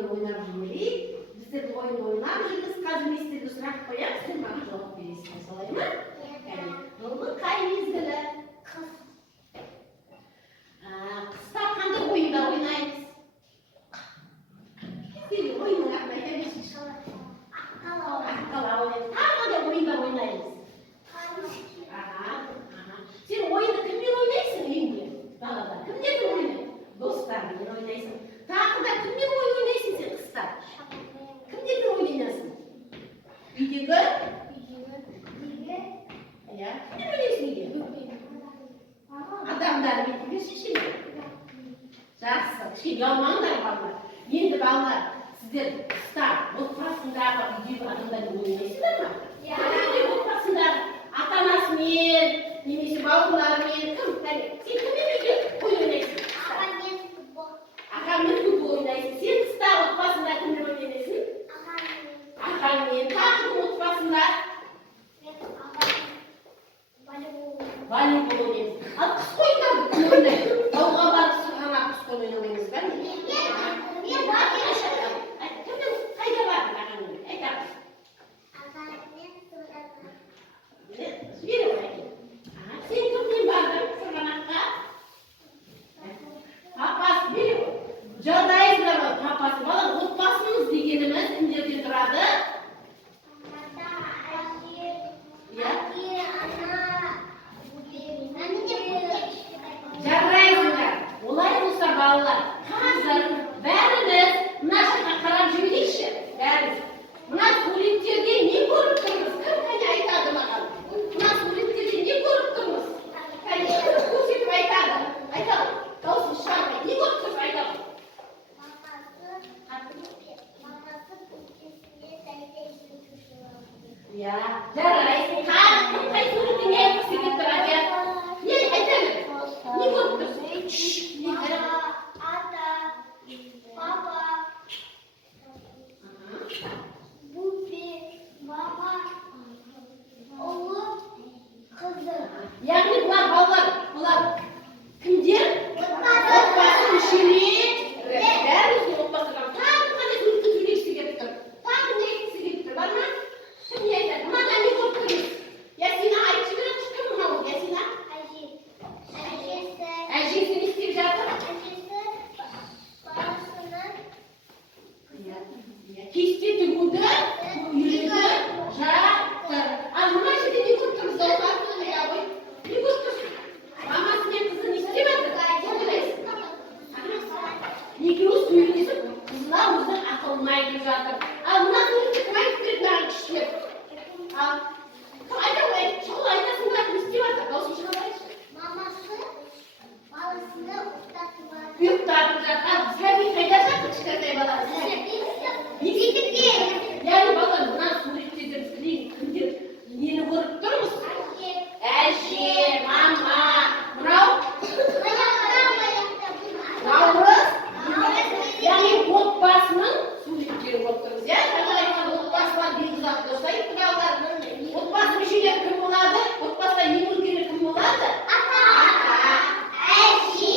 ойынын ойнап жүрмелейік. Біздер ойын ойнап жүрміз. Қазір мен сіздерге сұрақ қоямын, сіздер маған жауап бересіздер. Солай ма? Жылдың қай мезгілі? Қыс. Қыста қандай ойындар ойнаймыз? Сіздер ойынның атын айта берсеңізші. Арқылы ойнаймыз. Тағы қандай ойындар ойнаймыз? Сен ойынды кіммен ойнайсың үйіңде? Далада. Кімдермен ойнайсың? Достармен ойнайсың. Тағы да кіммен ойнайсың сен қыста? Кімдермен ойнайсың? Үйдегі? Иә. Кіммен ойнайсың үйде? Адамдармен берші. Жақсы. Кішкене ұялмаңдар балалар. Енді балалар, сіздер қыста отбасындағы үйдегі адамдармен ойнайсыңдар ма? Иә. Отбасындағы ата-анасымен, немесе бауырларымен, кім? Сен кіммен үйде ойнайсың? Ағамен футбол ойнайсың. Сен қыста отбасында кіммен ойнайсың? Ағамен. Тағы кім отбасында? Волейбол ойнайсың. Ал қыс ойындарды кім ойнайды? Тауға барып сырғанақ құс ойнамаймыз ба? Кімнің қайда бардың ағамен? Айтамыз. Сен кіммен бардың сырғанаққа? Папасы бере ғой. Жарайсыздар ғой папасы. Бала отбасымыз дегеніміз кімдерден тұрады? Жарайсыздар. Олай болса балалар, қазір бәріміз мына жаққа қарап жүрейікші. Бәріміз. Мына суреттерде не көріп тұрмыз? Кім қане айтады маған? Мына суреттерде не көріп тұрмыз? Қане көрсетіп айтады. Айтады. Дауысын шығармай. Не көріп тұрсыз айтады? Иә, жарайсың. Кім қай суретте не айтқысы келіп тұрады? Не айтады? Не көріп тұрсың? Ата, папа, бупе, мама, ұлы, қызы. Яғни бұлар балалар кімдер? Отбасы мүшелері. Бәріміздің отбасыдан. Тағы қандай суретті сөйлегісі келіп тұр? Тағы не айтқысы келіп тұр? Бар ма? Кім не айтады? Мынада не көріп тұрмыз? Ясина айтшы беріңізші, кім мынау? Ясина? Әжесі не істеп жатыр? Кесте тігуді үйренді жатыр. Ал мына жерде не көріп тұрмыз? Не көріп тұрсың? Мамасы мен қызы не істеп жатыр? Екеуі сөйлесіп, қызына өзінің ақылын айтып жатыр. Ал мына суретті кім айтып береді маған күштеп? Ал кім айтады? Шұғыл айтасың ба? Не істеп жатыр? Дауысын шығарайықшы. Мамасы баласını ұйықтатып жатыр. Ұйықтатып жатыр. Сәби қайда жатыр кішкентай баласы? Мектепте. Яғни балалар, мына суреттерді біз білейік. Кімдер нені көріп тұрмыз? Әже, мама, мынау? Наурыз. Яғни отбасының суреттерін көріп тұрмыз. Иә, жаңа айтқан отбасылар бекзат болса, отбасы мүшелері кім болады? Отбасыда ең үлкені кім болады? Ата, әже,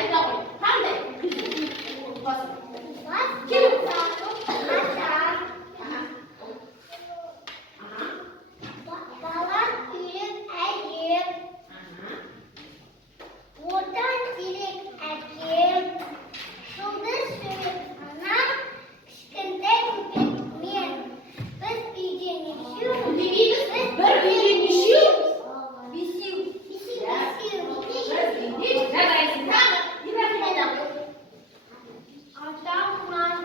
айта ғой. Қандай? Отбасы. Бала үйрек әдеп. Одан керек әкем. Жұлдыз жүрек анам. Кішкентай көпек мен. Біз үйде нешеу? Демейміз, бір үйде нешеу? Бесеу. Жарайсың тағы. Ибрахим айтамын. Атамнан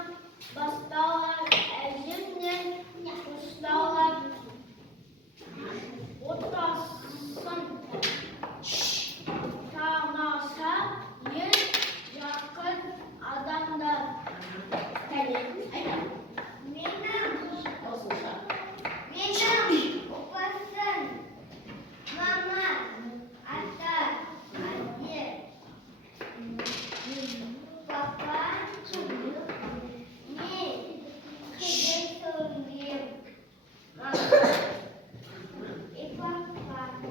басталар әжемнен ұсталар. Отбасын тамаша ең жақын адамдар. Пәні, айтамын. Менің Осынша. отбасым мама, ата, әне, папа, мен қызым сөйлем.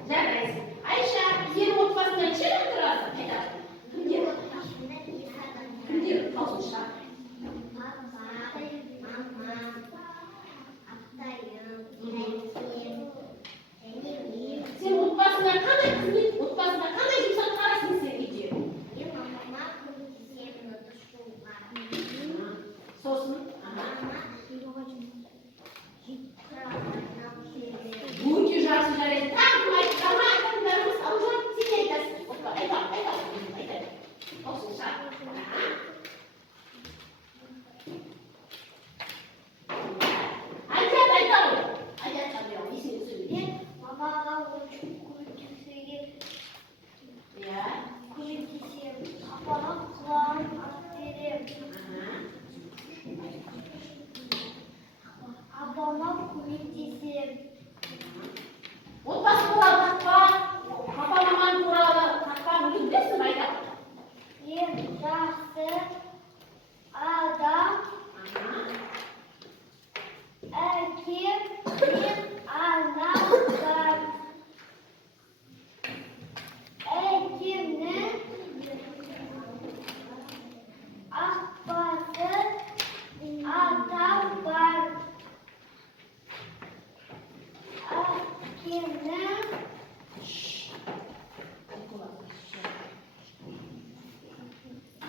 Жарайсың. Айша, сенің отбасыңда неше адам тұрады? Айтамын. Кімдер? Кімдер? Осынша. Сен отбасыңда қандай қызмет, отбасыңда қандай жұмыс атқарасың сен үйде? Сосын? Өте жақсы жарайды. Тағы кім айтқанға айтқандарымыз алжан сен айтасың. Айтамын. Осынша. Айтамын. Есіңе түсірген. Мамаға очень көмектесемін. Иә. Папаға құлағын ашып беремін. Апама көмектесемін. Отбасы туралы тақпа, папа мамаң туралы тақпа білесің бе? Айтамын. Ең жақсы адам әкем мен анам бар. Әкемнің ақбасы атам бар. Әкемнің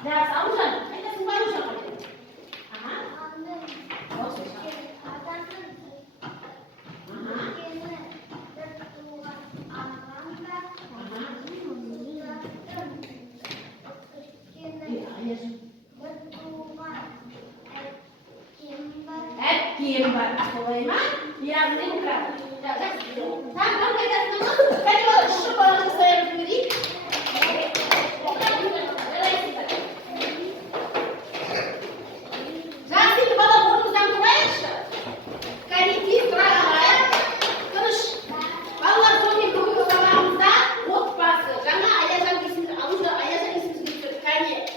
Жақсы, Алжан, айтасың ба Алжан? Әпкем бар, солай ма? Яғни украды. Жақсы. Тағы бір айтасың ба? Кәне бала, үші баланы сойып берейік. Жақсы, енді бала орнымыздан тұрайықшы. Кәнекей тұра қалайық. Тыныш. Балалар сонымен бүгінгі сабағымызда отбасы. Жаңа Аяжан есімді, ауызша Аяжан есімді түсірдік. Кәне.